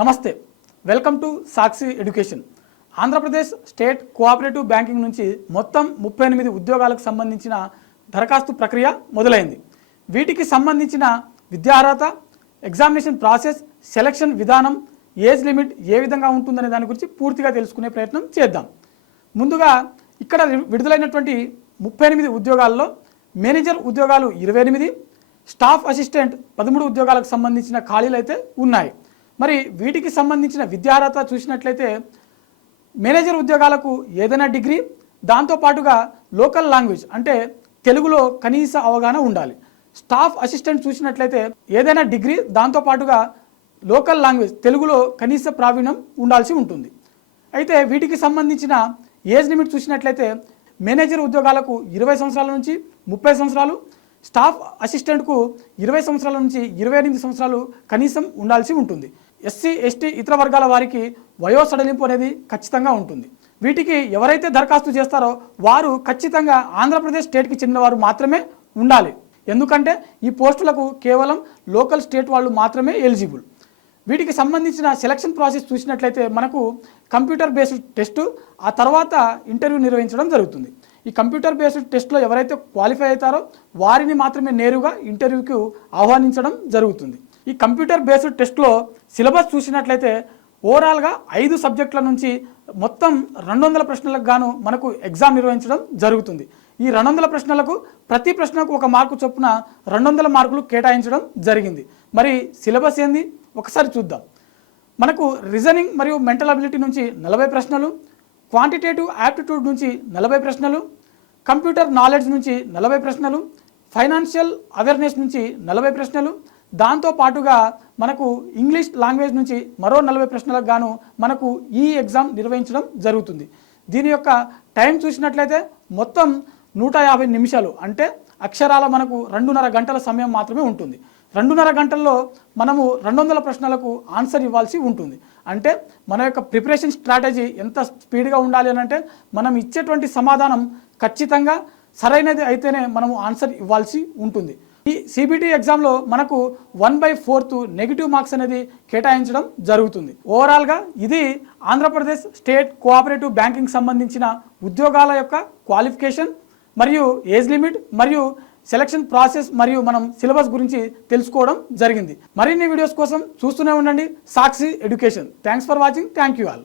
నమస్తే, welcome to Sakshi education. Andhra Pradesh state cooperative banking నుంచి మొత్తం 38 ఉద్యోగాలకు సంబంధించిన దరఖాస్తు ప్రక్రియ మొదలైంది. వీటికి సంబంధించిన విద్యార్హత, ఎగ్జామినేషన్ ప్రాసెస్, సెలక్షన్ విధానం, ఏజ్ లిమిట్ ఏ విధంగా ఉంటుందనే దాని గురించి పూర్తిగా తెలుసుకునే ప్రయత్నం చేద్దాం. ముందుగా ఇక్కడ విడుదలైనటువంటి 38 ఉద్యోగాల్లో మేనేజర్ ఉద్యోగాలు 28, స్టాఫ్ అసిస్టెంట్ 13 ఉద్యోగాలకు సంబంధించిన ఖాళీలు అయితే ఉన్నాయి. మరి వీటికి సంబంధించిన విద్యార్హత చూసినట్లయితే మేనేజర్ ఉద్యోగాలకు ఏదైనా డిగ్రీ, దాంతోపాటుగా లోకల్ లాంగ్వేజ్ అంటే తెలుగులో కనీస అవగాహన ఉండాలి. స్టాఫ్ అసిస్టెంట్ చూసినట్లయితే ఏదైనా డిగ్రీ, దాంతోపాటుగా లోకల్ లాంగ్వేజ్ తెలుగులో కనీస ప్రావీణ్యం ఉండాల్సి ఉంటుంది. అయితే వీటికి సంబంధించిన ఏజ్ లిమిట్ చూసినట్లయితే మేనేజర్ ఉద్యోగాలకు 20 సంవత్సరాల నుంచి 30 సంవత్సరాలు, స్టాఫ్ అసిస్టెంట్కు 20 సంవత్సరాల నుంచి 28 సంవత్సరాలు కనీసం ఉండాల్సి ఉంటుంది. ఎస్సీ, ఎస్టీ, ఇతర వర్గాల వారికి వయో సడలింపు అనేది ఖచ్చితంగా ఉంటుంది. వీటికి ఎవరైతే దరఖాస్తు చేస్తారో వారు ఖచ్చితంగా ఆంధ్రప్రదేశ్ స్టేట్కి చెందినవారు మాత్రమే ఉండాలి. ఎందుకంటే ఈ పోస్టులకు కేవలం లోకల్ స్టేట్ వాళ్ళు మాత్రమే ఎలిజిబుల్. వీటికి సంబంధించిన సెలక్షన్ ప్రాసెస్ చూసినట్లయితే మనకు కంప్యూటర్ బేస్డ్ టెస్టు, ఆ తర్వాత ఇంటర్వ్యూ నిర్వహించడం జరుగుతుంది. ఈ కంప్యూటర్ బేస్డ్ టెస్ట్లో ఎవరైతే క్వాలిఫై అవుతారో వారిని మాత్రమే నేరుగా ఇంటర్వ్యూకి ఆహ్వానించడం జరుగుతుంది. ఈ కంప్యూటర్ బేస్డ్ టెస్ట్లో సిలబస్ చూసినట్లయితే ఓవరాల్గా 5 సబ్జెక్టుల నుంచి మొత్తం 200 ప్రశ్నలకు గాను మనకు ఎగ్జామ్ నిర్వహించడం జరుగుతుంది. ఈ 200 ప్రశ్నలకు ప్రతి ప్రశ్నకు 1 మార్కు చొప్పున 200 మార్కులు కేటాయించడం జరిగింది. మరి సిలబస్ ఏంది ఒకసారి చూద్దాం. మనకు రీజనింగ్ మరియు మెంటల్ అబిలిటీ నుంచి 40 ప్రశ్నలు, క్వాంటిటేటివ్ యాప్టిట్యూడ్ నుంచి 40 ప్రశ్నలు, కంప్యూటర్ నాలెడ్జ్ నుంచి 40 ప్రశ్నలు, ఫైనాన్షియల్ అవేర్నెస్ నుంచి 40 ప్రశ్నలు, దాంతోపాటుగా మనకు ఇంగ్లీష్ లాంగ్వేజ్ నుంచి మరో 40 ప్రశ్నలకు గాను మనకు ఈ ఎగ్జామ్ నిర్వహించడం జరుగుతుంది. దీని యొక్క టైం చూసినట్లయితే మొత్తం 150 నిమిషాలు, అంటే అక్షరాల మనకు 2.5 గంటల సమయం మాత్రమే ఉంటుంది. 2.5 గంటల్లో మనము 200 ప్రశ్నలకు ఆన్సర్ ఇవ్వాల్సి ఉంటుంది. అంటే మన యొక్క ప్రిపరేషన్ స్ట్రాటజీ ఎంత స్పీడ్గా ఉండాలి అని అంటే మనం ఇచ్చేటువంటి సమాధానం ఖచ్చితంగా సరైనది అయితేనే మనము ఆన్సర్ ఇవ్వాల్సి ఉంటుంది. ఈ సిబిటి ఎగ్జామ్లో మనకు 1/4 నెగిటివ్ మార్క్స్ అనేది కేటాయించడం జరుగుతుంది. ఓవరాల్గా ఇది ఆంధ్రప్రదేశ్ స్టేట్ కోఆపరేటివ్ బ్యాంకింగ్ సంబంధించిన ఉద్యోగాల యొక్క క్వాలిఫికేషన్ మరియు ఏజ్ లిమిట్ మరియు సెలక్షన్ ప్రాసెస్ మరియు మనం సిలబస్ గురించి తెలుసుకోవడం జరిగింది. మరిన్ని వీడియోస్ కోసం చూస్తూనే ఉండండి Sakshi education. Thanks for watching. Thank you all.